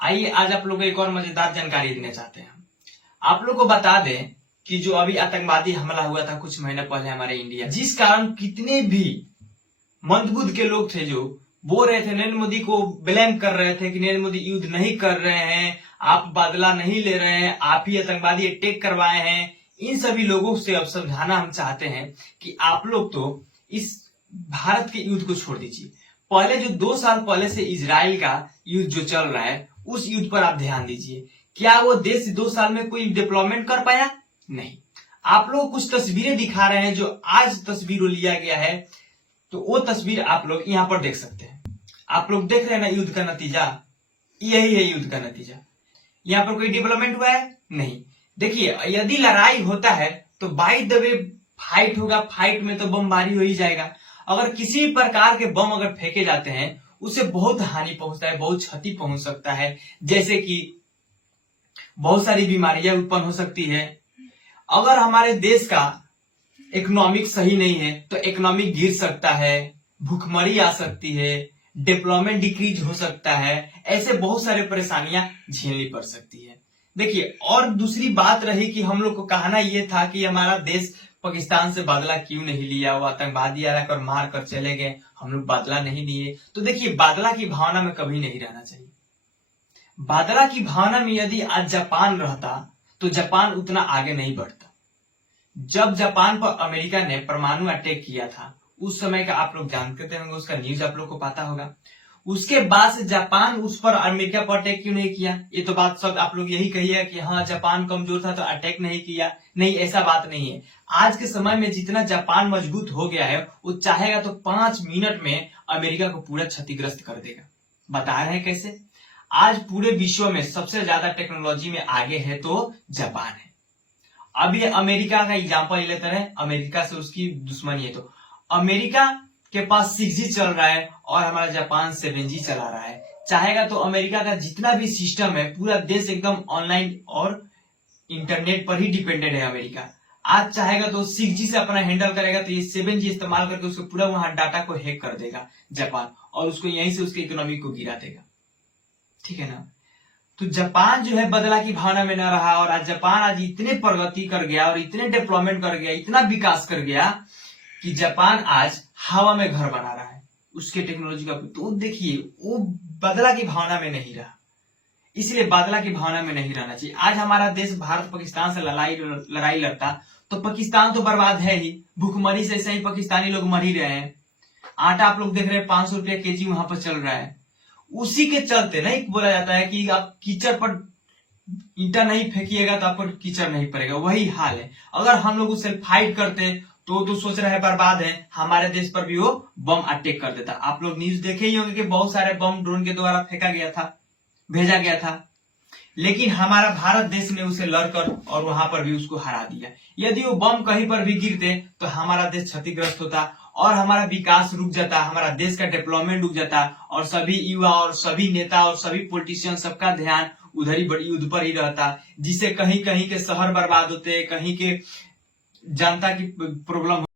आइए आज आप लोग को एक और मजेदार जानकारी देना चाहते हैं। आप लोग को बता दें कि जो अभी आतंकवादी हमला हुआ था कुछ महीने पहले हमारे इंडिया, जिस कारण कितने भी मंदबुद्ध के लोग थे जो बोल रहे थे, नरेंद्र मोदी को ब्लेम कर रहे थे कि नरेंद्र मोदी युद्ध नहीं कर रहे हैं, आप बदला नहीं ले रहे हैं, आप ही आतंकवादी अटैक करवाए हैं। इन सभी लोगों से अब समझाना हम चाहते हैं कि आप लोग तो इस भारत के युद्ध को छोड़ दीजिए, पहले जो 2 साल पहले से इजराइल का युद्ध जो चल रहा है उस युद्ध पर आप ध्यान दीजिए। क्या वो देश 2 साल में कोई डेवलपमेंट कर पाया? नहीं। आप लोग कुछ तस्वीरें दिखा रहे हैं, जो आज तस्वीर लिया गया है, तो वो तस्वीर आप लोग यहाँ पर देख सकते हैं। आप लोग देख रहे हैं ना युद्ध का नतीजा, यही है युद्ध का नतीजा। यहाँ पर कोई डेवलपमेंट हुआ है? नहीं। देखिए, यदि लड़ाई होता है तो बाय द वे फाइट होगा, फाइट में तो बमबारी हो ही जाएगा। अगर किसी प्रकार के बम अगर फेंके जाते हैं उससे बहुत हानि पहुंचता है, बहुत क्षति पहुंच सकता है, जैसे कि बहुत सारी बीमारियां उत्पन्न हो सकती है। अगर हमारे देश का इकोनॉमिक सही नहीं है तो इकोनॉमिक गिर सकता है, भूखमरी आ सकती है, डेवलपमेंट डिक्रीज हो सकता है, ऐसे बहुत सारे परेशानियां झेलनी पड़ सकती है। देखिए, और दूसरी बात रही कि हम लोग को कहना यह था कि हमारा देश पाकिस्तान से बदला क्यों नहीं लिया, वो आतंकवादी आकर मार कर चले गए, हम लोग बदला नहीं लिए। तो देखिए, बदला की भावना में कभी नहीं रहना चाहिए। बदला की भावना में यदि आज जापान रहता तो जापान उतना आगे नहीं बढ़ता। जब जापान पर अमेरिका ने परमाणु अटैक किया था उस समय का आप लोग जानते होंगे, उसका न्यूज आप लोग को पता होगा। उसके बाद से जापान उस पर अमेरिका पर अटैक क्यों नहीं किया? ये तो बात सब आप लोग यही कहिए कि हाँ जापान कमजोर था तो अटैक नहीं किया। नहीं, ऐसा बात नहीं है। आज के समय में जितना जापान मजबूत हो गया है, वो चाहेगा तो 5 मिनट में अमेरिका को पूरा क्षतिग्रस्त कर देगा। बता रहे हैं कैसे? आज पूरे विश्व में सबसे ज्यादा टेक्नोलॉजी में आगे है तो जापान है। अब ये अमेरिका का एग्जाम्पल लेते हैं, अमेरिका से उसकी दुश्मनी है, तो अमेरिका के पास 6G चल रहा है और हमारा जापान 7G चला रहा है। चाहेगा तो अमेरिका का जितना भी सिस्टम है, पूरा देश एकदम ऑनलाइन और इंटरनेट पर ही डिपेंडेंट है अमेरिका। आज चाहेगा तो 6G से अपना हैंडल करेगा, तो ये 7G इस्तेमाल करके उसको पूरा वहां डाटा को हैक कर देगा जापान, और उसको यहीं से उसके इकोनॉमी को गिरा देगा। ठीक है ना? तो जापान जो है बदला की भावना में न रहा, और आज जापान आज इतने प्रगति कर गया और इतने डेवलपमेंट कर गया, इतना विकास कर गया कि जापान आज हवा में घर बना रहा है उसके टेक्नोलॉजी का। तो देखिए, वो बदला की भावना में नहीं रहा, इसलिए बदला की भावना में नहीं रहना चाहिए। आज हमारा देश भारत पाकिस्तान से लड़ाई लड़ता तो पाकिस्तान तो बर्बाद है ही, भूखमरी से ऐसे ही पाकिस्तानी लोग मर ही रहे हैं। आटा आप लोग देख रहे हैं 500 रुपया केजी वहां पर चल रहा है। उसी के चलते नहीं बोला जाता है कि आप कीचड़ पर ईंटा नहीं फेंकिएगा तो आपको कीचड़ नहीं पड़ेगा। वही हाल है। अगर हम लोग उससे फाइट करते तो सोच रहे हैं बर्बाद है, हमारे देश पर भी वो बम अटैक कर देता। आप लोग न्यूज देखे ही होंगे कि बहुत सारे बम ड्रोन के द्वारा फेंका गया था, भेजा गया था, लेकिन हमारा भारत देश ने उसे लड़कर और वहां पर भी उसको हरा दिया। यदि वो बम कहीं पर भी गिरते तो हमारा देश क्षतिग्रस्त होता और हमारा विकास रुक जाता, हमारा देश का डेवलपमेंट रुक जाता, और सभी युवा और सभी नेता और सभी पॉलिटिशियन सबका ध्यान उधर ही बड़ी युद्ध पर ही रहता, जिससे कहीं कहीं के शहर बर्बाद होते, कहीं के जनता की प्रॉब्लम